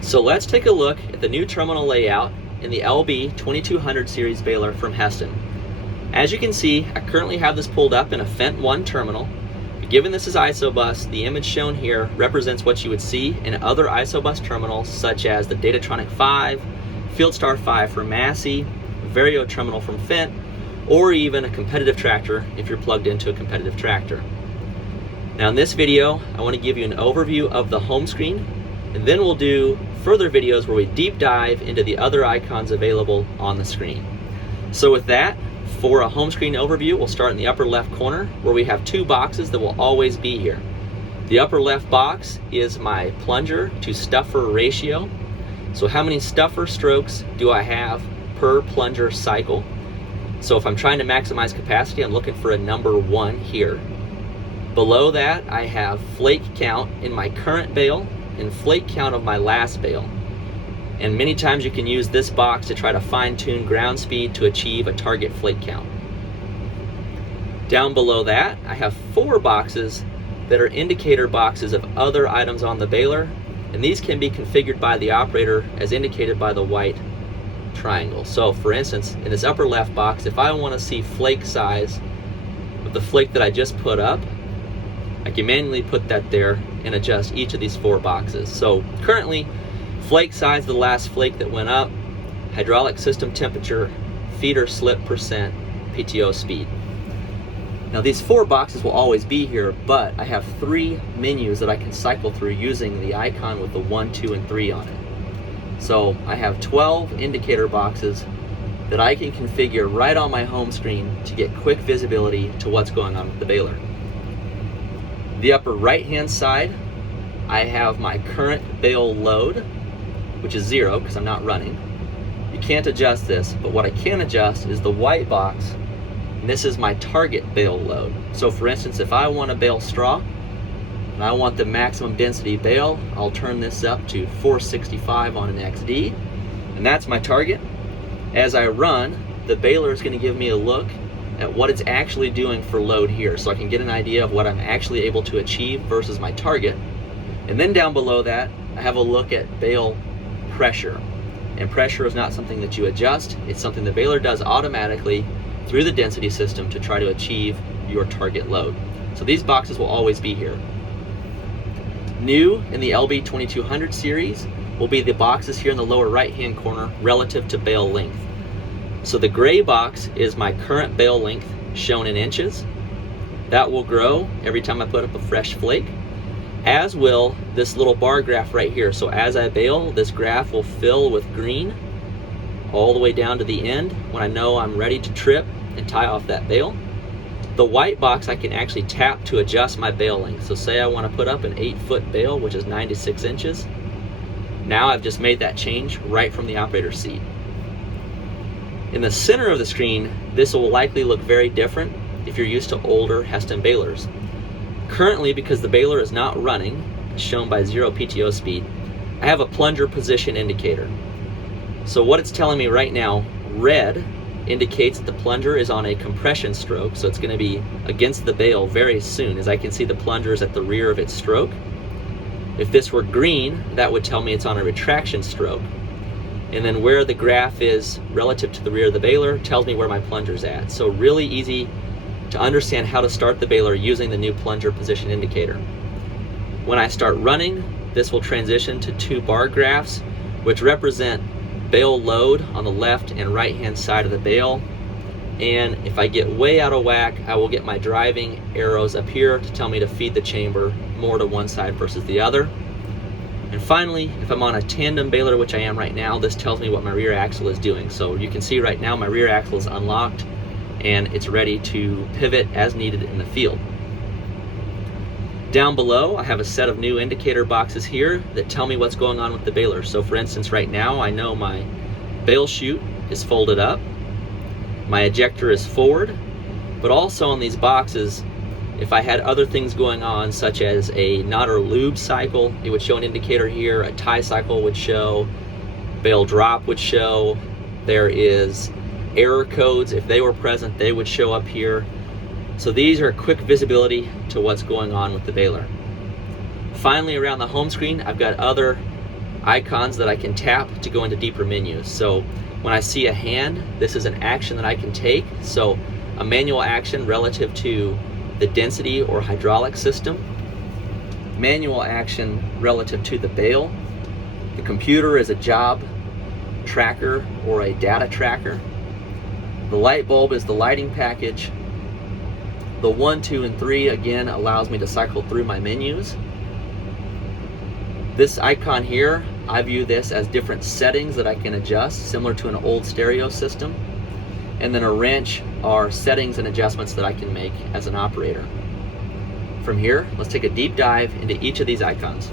So let's take a look at the new terminal layout in the LB2200 series baler from Heston. As you can see, I currently have this pulled up in a FENT1 terminal. Given this is ISOBUS, the image shown here represents what you would see in other ISOBUS terminals such as the Datatronic 5, Fieldstar 5 from Massey, Vario terminal from Fendt, or even a competitive tractor if you're plugged into a competitive tractor. Now in this video, I want to give you an overview of the home screen, and then we'll do further videos where we deep dive into the other icons available on the screen. So with that, for a home screen overview, we'll start in the upper left corner where we have two boxes that will always be here. The upper left box is my plunger to stuffer ratio. So how many stuffer strokes do I have per plunger cycle? So if I'm trying to maximize capacity, I'm looking for a number 1 here. Below that, I have flake count in my current bale and flake count of my last bale. And many times you can use this box to try to fine-tune ground speed to achieve a target flake count. Down below that, I have 4 boxes that are indicator boxes of other items on the baler, and these can be configured by the operator as indicated by the white triangle. So for instance, in this upper left box, if I want to see flake size of the flake that I just put up, I can manually put that there and adjust each of these 4 boxes. So currently, flake size of the last flake that went up, hydraulic system temperature, feeder slip percent, PTO speed. Now these 4 boxes will always be here, but I have 3 menus that I can cycle through using the icon with the 1, 2, and 3 on it. So I have 12 indicator boxes that I can configure right on my home screen to get quick visibility to what's going on with the baler. The upper right hand side, I have my current bale load, which is 0 because I'm not running. You can't adjust this, but what I can adjust is the white box, and this is my target bale load. So for instance, if I want to bale straw and I want the maximum density bale, I'll turn this up to 465 on an XD, and that's my target. As I run, the baler is going to give me a look at what it's actually doing for load here, so I can get an idea of what I'm actually able to achieve versus my target. And then down below that, I have a look at bale pressure. And pressure is not something that you adjust, it's something the baler does automatically through the density system to try to achieve your target load. So these boxes will always be here. New in the LB2200 series will be the boxes here in the lower right hand corner relative to bale length. So the gray box is my current bale length shown in inches. That will grow every time I put up a fresh flake, as will this little bar graph right here. So as I bale, this graph will fill with green all the way down to the end when I know I'm ready to trip and tie off that bale. The white box I can actually tap to adjust my bale length. So say I want to put up an 8-foot bale, which is 96 inches. Now I've just made that change right from the operator's seat. In the center of the screen, this will likely look very different if you're used to older Heston balers. Currently, because the baler is not running, shown by 0 PTO speed, I have a plunger position indicator. So what it's telling me right now, red indicates that the plunger is on a compression stroke, so it's going to be against the bale very soon, as I can see the plunger is at the rear of its stroke. If this were green, that would tell me it's on a retraction stroke. And then where the graph is relative to the rear of the baler tells me where my plunger's at. So really easy to understand how to start the baler using the new plunger position indicator. When I start running, this will transition to 2 bar graphs, which represent bale load on the left and right hand side of the bale. And if I get way out of whack, I will get my driving arrows up here to tell me to feed the chamber more to one side versus the other. And finally, if I'm on a tandem baler, which I am right now, this tells me what my rear axle is doing. So you can see right now my rear axle is unlocked and it's ready to pivot as needed in the field. Down below, I have a set of new indicator boxes here that tell me what's going on with the baler. So for instance, right now I know my bale chute is folded up, my ejector is forward, but also on these boxes, if I had other things going on, such as a knot or lube cycle, it would show an indicator here. A tie cycle would show, bale drop would show. There is error codes. If they were present, they would show up here. So these are quick visibility to what's going on with the baler. Finally, around the home screen, I've got other icons that I can tap to go into deeper menus. So when I see a hand, this is an action that I can take. So a manual action relative to the density or hydraulic system, manual action relative to the bale. The computer is a job tracker or a data tracker. The light bulb is the lighting package. The 1, 2, and 3 again allows me to cycle through my menus. This icon here, I view this as different settings that I can adjust, similar to an old stereo system. And then a wrench are settings and adjustments that I can make as an operator. From here, let's take a deep dive into each of these icons.